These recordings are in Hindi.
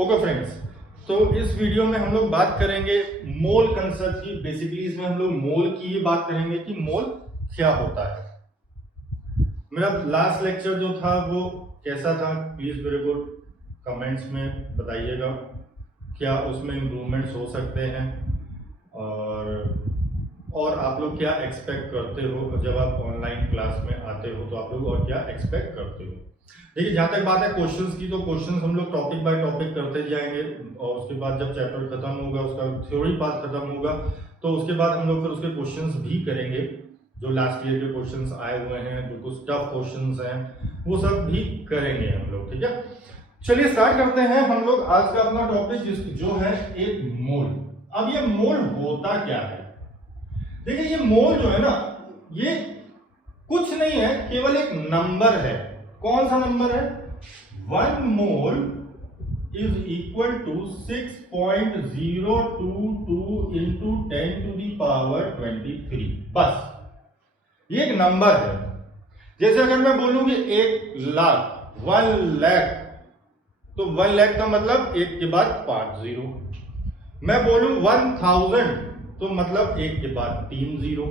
ओके फ्रेंड्स, तो इस वीडियो में हम लोग बात करेंगे मोल कंसेप्ट की। बेसिकली इसमें हम लोग मोल की ही बात करेंगे कि मोल क्या होता है। मेरा लास्ट लेक्चर जो था वो कैसा था, प्लीज मेरे को कमेंट्स में बताइएगा। क्या उसमें इम्प्रूवमेंट्स हो सकते हैं और आप लोग क्या एक्सपेक्ट करते हो जब आप ऑनलाइन क्लास में आते हो, तो आप लोग और क्या एक्सपेक्ट करते हो। देखिए, जहाँ तक बात है क्वेश्चंस की, तो क्वेश्चंस हम लोग टॉपिक बाय टॉपिक करते जाएंगे और उसके बाद जब चैप्टर खत्म होगा, उसका थ्योरी पार्ट खत्म होगा, तो उसके बाद हम लोग फिर उसके क्वेश्चंस भी करेंगे। जो लास्ट ईयर के क्वेश्चंस आए हुए हैं, जो कुछ टफ क्वेश्चंस हैं, वो सब भी करेंगे हम लोग। ठीक है, चलिए स्टार्ट करते हैं हम लोग आज का अपना टॉपिक जो है एक मोल। अब ये मोल होता क्या है? देखिए, ये मोल जो है ना, ये कुछ नहीं है, केवल एक नंबर है। कौन सा नंबर है? 1 mole is equal to 6.022 into 10 to the power 23। बस ये एक नंबर है। जैसे अगर मैं बोलूं कि 1 लाख, 1 लाख, तो 1 लाख का मतलब 1 के बाद 5 जीरो। मैं बोलूं 1000, तो मतलब 1 के बाद 3 जीरो।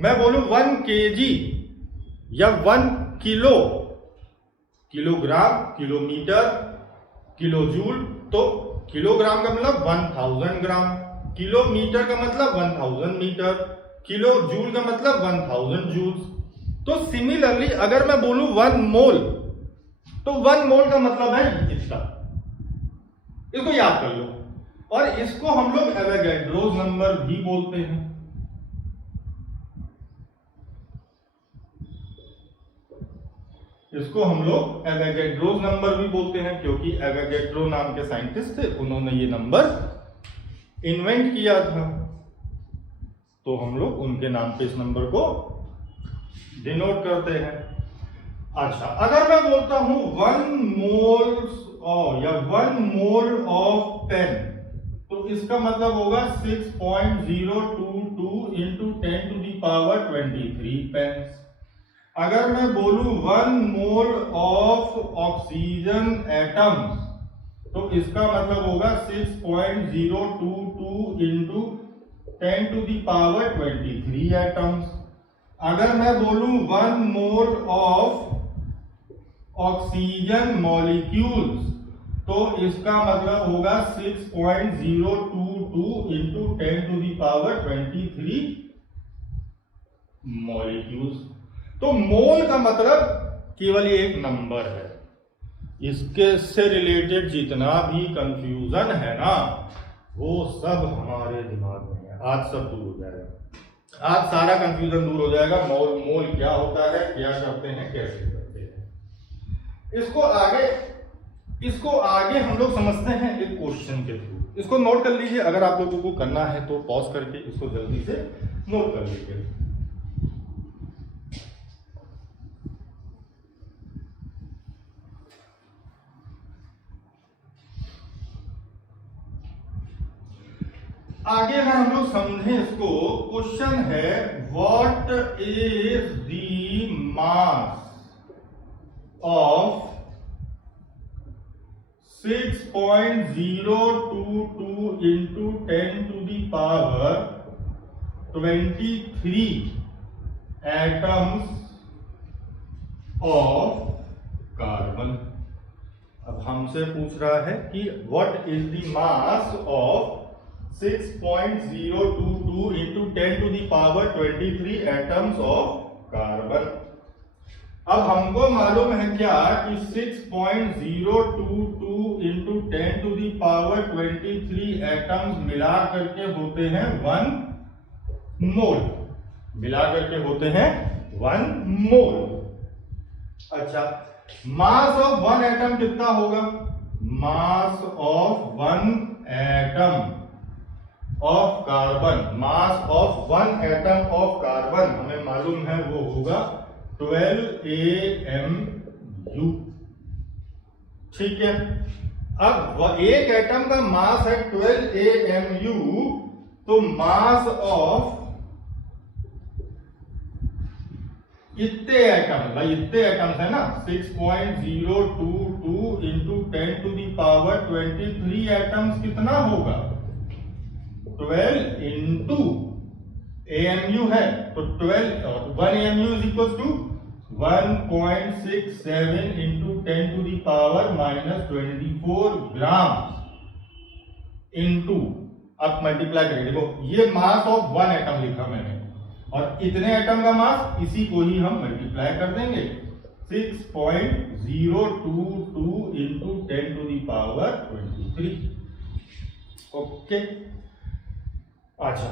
मैं बोलूं 1 केजी या 1 किलो, किलोग्राम, किलोमीटर, किलोजूल, तो किलोग्राम का मतलब 1000 ग्राम, किलोमीटर का मतलब 1000 मीटर, किलो जूल का मतलब 1000 जूल्स। तो सिमिलरली अगर मैं बोलूं 1 मोल, तो 1 मोल का मतलब है इतना। इसको याद कर लो। और इसको हम लोग एवोगैड्रोस नंबर भी बोलते हैं। इसको हम लोग एवोगैड्रोस नंबर भी बोलते हैं, क्योंकि एवोगैड्रो नाम के साइंटिस्ट थे, उन्होंने ये नंबर इन्वेंट किया था। तो हम लोग उनके नाम पे इस नंबर को डिनोट करते हैं। अच्छा, अगर मैं बोलता हूं 1 मोल या 1 मोल ऑफ पेन, तो इसका मतलब होगा 6.022 into 10 to the power 23 pens. अगर मैं बोलूं 1 मोल ऑफ ऑक्सीजन एटम्स, तो इसका मतलब होगा 6.022 into 10 to the power 23 atoms. अगर मैं बोलूं 1 मोल ऑफ ऑक्सीजन मॉलिक्यूल्स, तो इसका मतलब होगा 6.022 into 10 to the power 23 molecules. तो मोल का मतलब केवल एक नंबर है। इसके से रिलेटेड जितना भी कंफ्यूजन है ना, वो सब हमारे दिमाग में है। आज सब दूर हो जाएगा। आज सारा कंफ्यूजन दूर हो जाएगा। मोल क्या होता है, क्या करते हैं, कैसे करते हैं। इसको आगे हम लोग समझते हैं एक क्वेश्चन के थ्रू। इसको नोट कर लीजिए। अगर आप लोगों को करना है तो पॉज करके इसको जल्दी से नोट कर लीजिए। आगे अगर हम लोग समझें इसको, क्वेश्चन है what is the mass of 6.022 into 10 to the power 23 atoms of carbon. अब हमसे पूछ रहा है कि what is the mass of 6.022 into 10 to the power 23 atoms of carbon. अब हमको मालूम है क्या कि 6.022 into 10 to the power 23 atoms मिला करके होते हैं 1 मोल। मिला करके होते हैं 1 मोल। अच्छा, मास ऑफ 1 एटम कितना होगा? मास of 1 atom of carbon, mass of 1 atom of carbon हमें मालूम है वो होगा 12 AMU। ठीक है, अब एक एटम का मास है 12 AMU, तो मास ऑफ इतने एटम भाई, इतने एटम्स है ना, 6.022 into 10 to the power 23 atoms कितना होगा, 12 इंटू AMU है तो 12 और 1 AMU is equal to 1.67 into 10 to the power -24 gram into, अब मल्टीप्लाई करें, देखो ये मास ऑफ 1 एटम लिखा मैंने और इतने एटम का मास, इसी को ही हम मल्टीप्लाई कर देंगे 6.022 into 10 to the power 23। Okay, अच्छा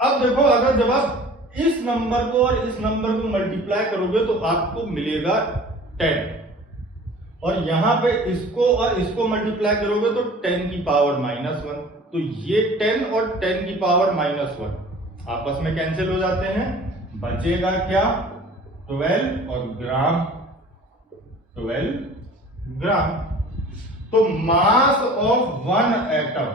अब देखो, अगर जब आप इस नंबर को और इस नंबर को मल्टीप्लाई करोगे तो आपको मिलेगा 10, और यहां पे इसको और इसको मल्टीप्लाई करोगे तो 10 की पावर -1, तो ये 10 और 10 की पावर -1 आपस में कैंसिल हो जाते हैं, बचेगा क्या, 12 और ग्राम, 12 ग्राम। तो मास ऑफ 1 एटम,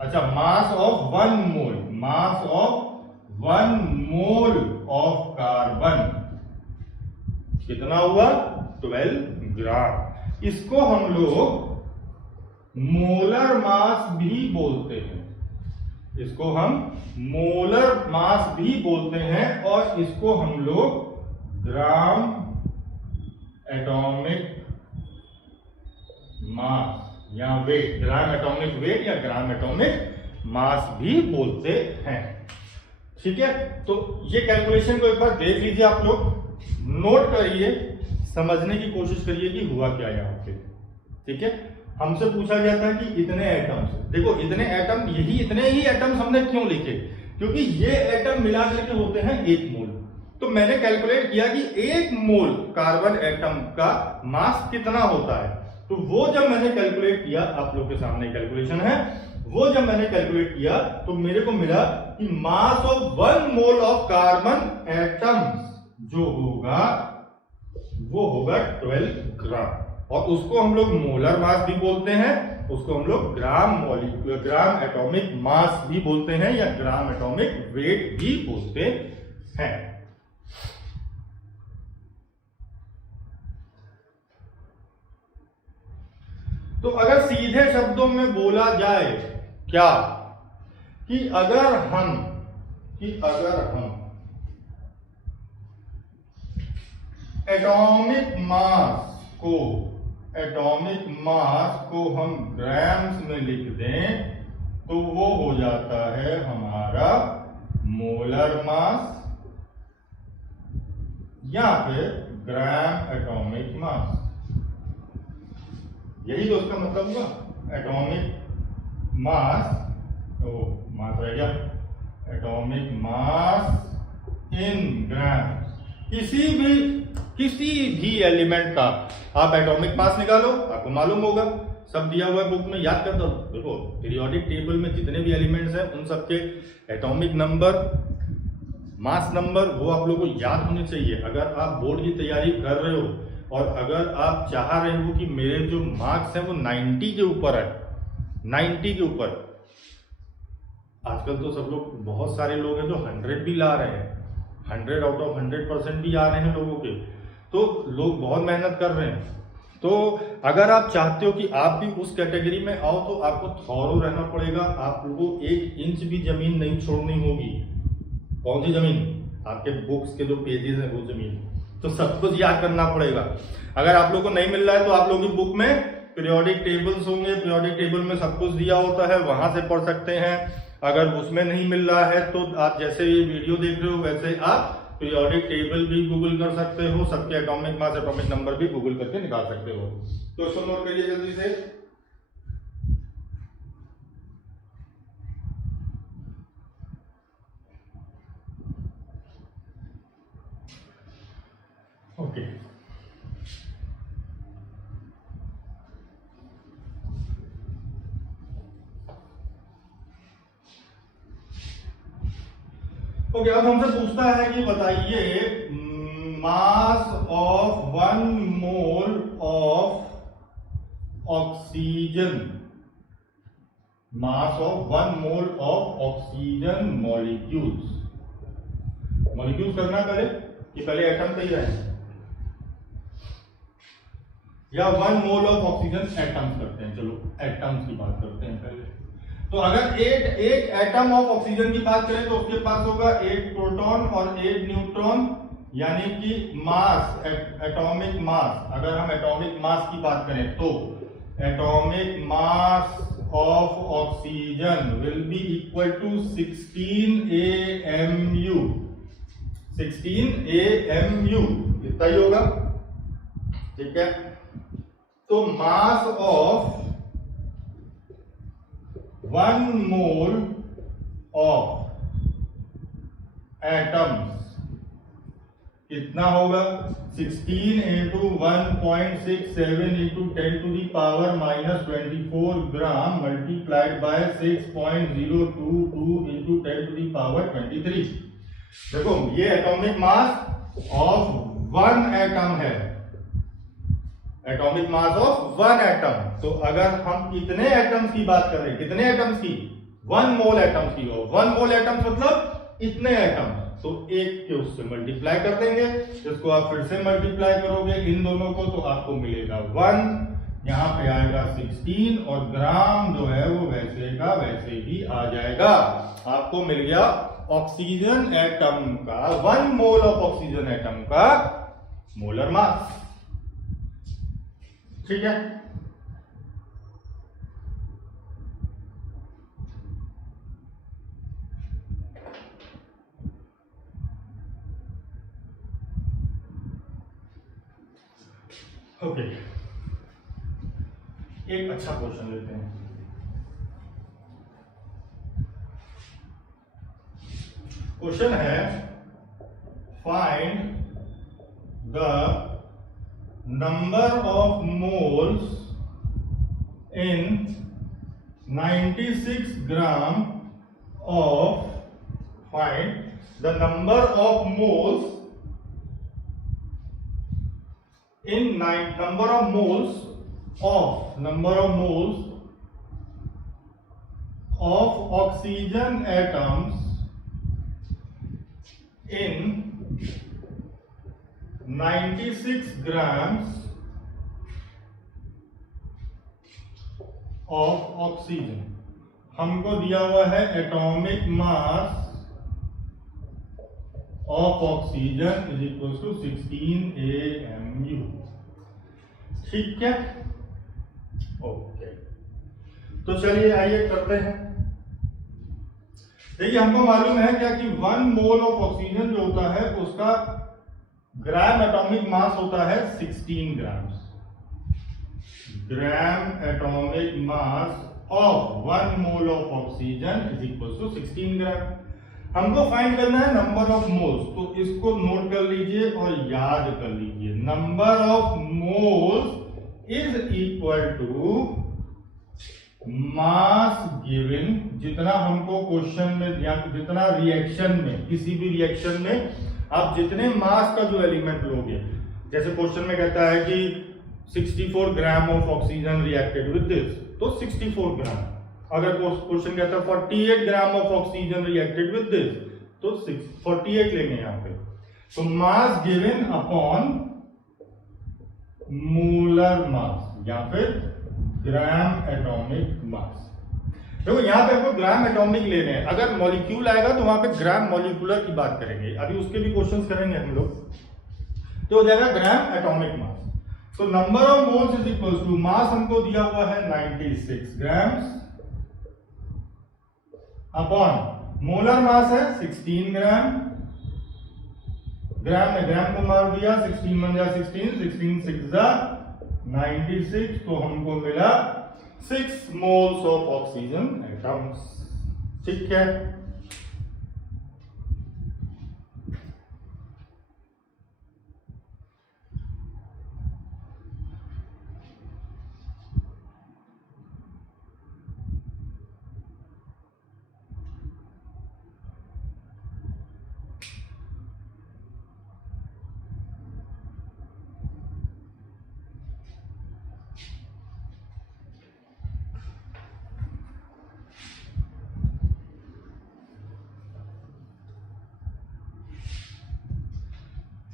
अच्छा मास of 1 mole, mass of 1 mole of carbon कितना हुआ, 12 ग्राम। इसको हम लोग मोलर मास भी बोलते हैं, इसको हम मोलर मास भी बोलते हैं, और इसको हम लोग ग्राम एटॉमिक मास या वेट, ग्राम एटॉमिक वेट या ग्राम एटॉमिक मास भी बोलते हैं। ठीक है, तो ये कैलकुलेशन को एक बार देख लीजिए, आप लोग नोट करिए, समझने की कोशिश करिए कि हुआ क्या यहाँ पे। ठीक है, हमसे पूछा गया था कि इतने एटम्स, देखो इतने एटम, यही इतने ही एटम्स हमने क्यों लिखे, क्योंकि ये एटम मिला करके होते हैं 1 मोल। तो मैंने कैलकुलेट किया कि 1 मोल कार्बन एटम का मास कितना होता है, तो वो जब मैंने कैलकुलेट किया, आप लोग के सामने कैलकुलेशन है, वो जब मैंने कैलकुलेट किया तो मेरे को मिला कि मास of 1 mole of carbon atoms जो होगा वो होगा 12 ग्राम, और उसको हम लोग मोलर मास भी बोलते हैं, उसको हम लोग ग्राम एटॉमिक मास भी बोलते हैं या ग्राम एटॉमिक वेट भी बोलते हैं। तो अगर सीधे शब्दों में बोला जाए क्या, कि अगर हम एटॉमिक मास को हम ग्राम्स में लिख दें तो वो हो जाता है हमारा मोलर मास या फिर ग्राम एटॉमिक मास, यही तो उसका मतलब हुआ, एटॉमिक मास, मास रह गया, एटॉमिक मास इन ग्राम। किसी भी एलिमेंट का आप एटॉमिक मास निकालो, आपको मालूम होगा, सब दिया हुआ है बुक में, याद कर दो। देखो पीरियोडिक टेबल में जितने भी एलिमेंट्स हैं उन सबके एटॉमिक नंबर, मास नंबर, वो आप लोगों को याद होने चाहिए। अगर आप बोर्ड की तैयारी कर रहे हो और अगर आप चाह रहे हो कि मेरे जो मार्क्स हैं वो 90 के ऊपर है, 90 के ऊपर, आजकल तो सब लोग, बहुत सारे लोग हैं जो 100 भी ला रहे हैं, 100 आउट ऑफ 100% भी आ रहे हैं लोगों के, तो लोग बहुत मेहनत कर रहे हैं। तो अगर आप चाहते हो कि आप भी उस कैटेगरी में आओ तो आपको थॉरो रहना पड़ेगा, आपको 1 इंच भी जमीन नहीं छोड़नी होगी। कौन सी जमीन, आपके बुक्स के जो पेजेस हैं वो जमीन, तो सब कुछ याद करना पड़ेगा। अगर आप लोग को नहीं मिल रहा है तो आप लोगों की बुक में पीरियोडिक टेबल्स होंगे, पीरियोडिक टेबल में सब कुछ दिया होता है, वहां से पढ़ सकते हैं। अगर उसमें नहीं मिल रहा है तो आप जैसे ये वीडियो देख रहे हो वैसे आप पीरियोडिक टेबल भी गूगल कर सकते हो, सबके एटॉमिक मास एटॉमिक नंबर भी गूगल करके निकाल सकते हो। तो इसको नोट करिए जल्दी से। ओके, ओके, अब हमसे पूछता है कि बताइए मास of 1 mole of oxygen, mass of 1 mole of oxygen molecules करना पहले, कि पहले एटम पे ही रहे, या 1 मोल ऑफ ऑक्सीजन एटम्स करते हैं। चलो एटम्स की बात करते हैं पहले। तो अगर एक एटम ऑफ ऑक्सीजन की बात करें तो उसके पास होगा 1 प्रोटॉन और 1 न्यूट्रॉन, यानी कि मास, एटॉमिक मास। अगर हम एटॉमिक मास की बात करें तो atomic mass of oxygen will be equal to 16 AMU। 16 AMU इतना ही होगा, ठीक है। तो mass of 1 mole of atoms कितना होगा? 16 into 1.67 into 10 to the power -24 gram multiplied by 6.022 into 10 to the power 23। देखो ये एटॉमिक मास ऑफ 1 एटम है, एटॉमिक मास ऑफ 1 एटम। तो अगर हम इतने एटम्स की बात कर रहे हैं, कितने एटम्स की? 1 मोल एटम्स की हो। 1 मोल एटम्स मतलब इतने एटम, तो एक के उससे मल्टीप्लाई कर देंगे। इसको आप फिर से मल्टीप्लाई करोगे इन दोनों को तो आपको मिलेगा 1, यहां पे आएगा 16 और ग्राम जो है वो वैसे का वैसे ही आ जाएगा। आपको मिल गया ऑक्सीजन एटम का, 1 मोल ऑफ ऑक्सीजन एटम का मोलर मास, ठीक है। ओके, एक अच्छा क्वेश्चन लेते हैं। क्वेश्चन है find the number of moles in 96 gram of, find the number of moles in number of moles of oxygen atoms in 96 grams of oxygen. हमको दिया हुआ है atomic mass of oxygen is equal to 16 AMU, ठीक है। ओके, तो चलिए आइए करते हैं। देखिए हमको मालूम है क्या कि 1 मोल ऑफ ऑक्सीजन जो होता है उसका ग्राम एटॉमिक मास होता है 16 gram. Gram atomic mass of 1 mole of oxygen is equal to 16 gram. हमको फाइंड करना है नंबर ऑफ मोल्स, तो इसको नोट कर लीजिए और याद कर लीजिए। Number of moles is equal to mass given, जितना हमको क्वेश्चन में या जितना रिएक्शन में, किसी भी रिएक्शन में आप जितने मास का जो एलिमेंट लोगे, जैसे क्वेश्चन में कहता है कि 64 gram of oxygen reacted with this, तो 64 ग्राम। अगर क्वेश्चन कहता है 48 gram of oxygen reacted with this, तो 48 लेंगे यहां पे। तो mass given upon molar mass या फिर ग्राम एटॉमिक मास। देखो यहां पे आपको ग्राम एटॉमिक लेने हैं, अगर मॉलिक्यूल आएगा तो वहां पे ग्राम मॉलिक्यूलर की बात करेंगे, अभी उसके भी क्वेश्चंस करेंगे हम लोग। तो हो जाएगा ग्राम एटॉमिक मास। तो number of moles is equal to mass हमको दिया हुआ है 96 ग्राम्स अपॉन मोलर मास है 16 ग्राम। ग्राम में ग्राम को मार दिया, 16 1 जा 16, 16 6 जा 96, तो हमको मिला 6 मोल्स ऑफ ऑक्सीजन एटम्स, ठीक है।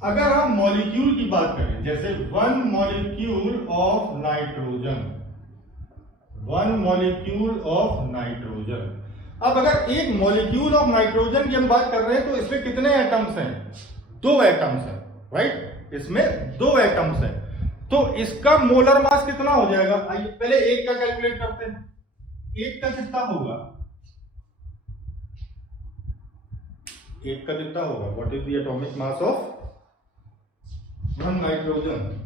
अगर हम मॉलिक्यूल की बात करें, जैसे 1 molecule of nitrogen, 1 molecule of nitrogen. अब अगर एक मॉलिक्यूल ऑफ नाइट्रोजन की हम बात कर रहे हैं तो इसमें कितने एटम्स हैं? 2 एटम्स हैं, राइट? इसमें 2 एटम्स हैं, तो इसका मोलर मास कितना हो जाएगा? आइए पहले एक का कैलकुलेट करते हैं। एक का कितना होगा? एक का कितना होगा? What is the atomic mass of 1 nitrogen?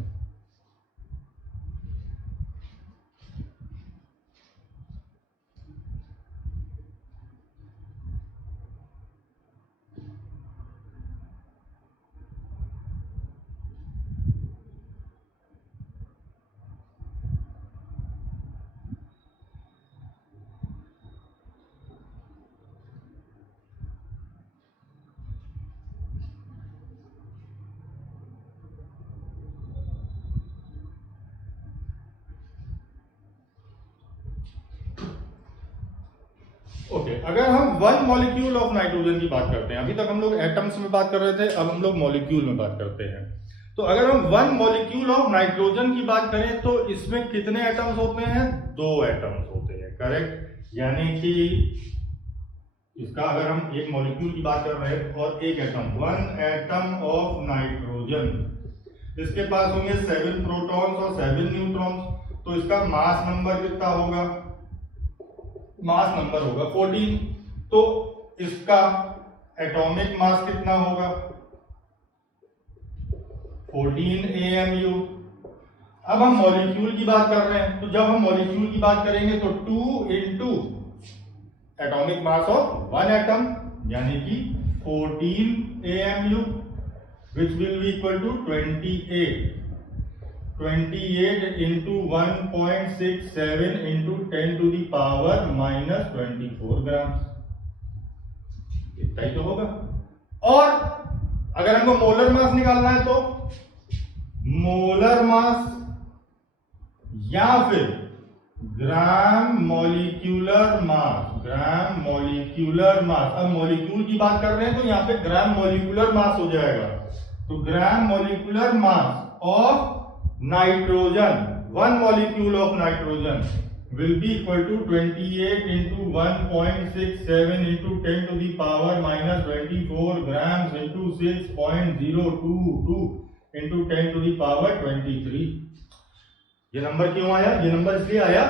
Okay, अगर हम 1 मॉलिक्यूल ऑफ नाइट्रोजन की बात करते हैं, अभी तक हम लोग एटम्स में बात कर रहे थे, अब हम लोग मॉलिक्यूल में बात करते हैं। तो अगर हम 1 मॉलिक्यूल ऑफ नाइट्रोजन की बात करें तो इसमें कितने एटम्स होते हैं? 2 एटम्स होते हैं, करेक्ट? यानी कि इसका अगर हम एक मॉलिक्यूल की बात कर रहे हैं और एक एटम, 1 एटम ऑफ नाइट्रोजन, इसके पास होंगे 7 प्रोटॉन्स और 7 न्यूट्रॉन्स, तो इसका मास नंबर कितना होगा? मास नंबर होगा 14। तो इसका एटॉमिक मास कितना होगा? 14 AMU। अब हम मॉलिक्यूल की बात कर रहे हैं, तो जब हम मॉलिक्यूल की बात करेंगे तो 2 into atomic mass of 1 atom, यानी कि 14 AMU, which will be equal to 28 into 1.67 into 10 to the power minus 24 ग्राम, इतना ही तो होगा। और अगर हमको मोलर मास निकालना है तो मोलर मास या फिर gram molecular mass, gram molecular mass. अब मॉलिक्यूल की बात कर रहे हैं तो यहां पे ग्राम मॉलिक्यूलर मास हो जाएगा, तो gram molecular mass of nitrogen, 1 molecule of nitrogen will be equal to 28 into 1.67 into 10 to the power minus 24 grams into 6.022 into 10 to the power 23। ये नंबर क्यों आया? ये नंबर इसलिए आया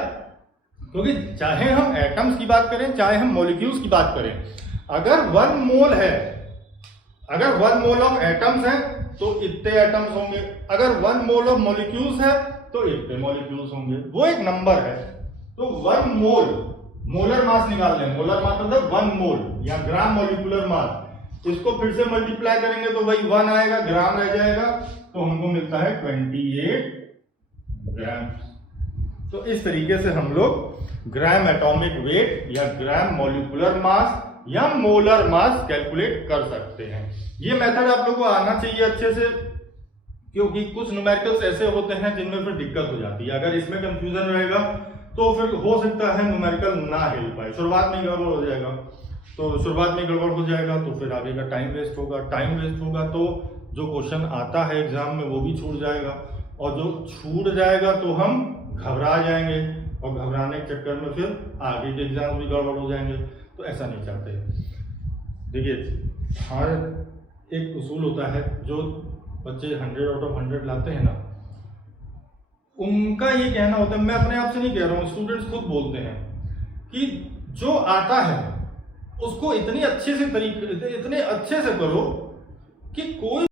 क्योंकि चाहे हम एटम्स की बात करें चाहे हम मॉलिक्यूल्स की बात करें, अगर 1 मोल है, अगर 1 मोल ऑफ एटम्स है तो इतने एटम्स होंगे, अगर 1 मोल ऑफ मॉलिक्यूल्स है तो इतने मॉलिक्यूल्स होंगे, वो एक नंबर है। तो 1 मोल, मोलर मास निकाल लें, मोलर मास मतलब 1 मोल या ग्राम मॉलिक्यूलर मास, इसको फिर से मल्टीप्लाई करेंगे तो वही 1 आएगा, ग्राम रह जाएगा, तो हमको मिलता है 28 ग्राम। तो इस तरीके से हम लोग ग्राम एटॉमिक वेट या ग्राम मॉलिक्यूलर मास या मोलर मास कैलकुलेट कर सकते हैं। ये मेथड आप लोगों को आना चाहिए अच्छे से, क्योंकि कुछ न्यूमेरिकल्स ऐसे होते हैं जिनमें फिर दिक्कत हो जाती है। अगर इसमें कंफ्यूजन रहेगा तो फिर हो सकता है न्यूमेरिकल ना हिल पाए, शुरुआत में गड़बड़ हो जाएगा, तो शुरुआत में गड़बड़ हो जाएगा तो फिर आगे का टाइम वेस्ट होगा, टाइम वेस्ट होगा तो जो क्वेश्चन आता है एग्जाम में वो भी छूट जाएगा, और जो छूट जाएगा तो हम घबरा जाएंगे, और घबराने के चक्कर में फिर आगे के एग्जाम भी गड़बड़ हो जाएंगे, तो ऐसा नहीं चाहते। देखिए हर एक उसूल होता है, जो बच्चे 100 आउट ऑफ 100 लाते हैं ना, उनका ये कहना होता है, मैं अपने आप से नहीं कह रहा हूँ, स्टूडेंट्स खुद बोलते हैं कि जो आता है उसको इतने अच्छे से करो कि कोई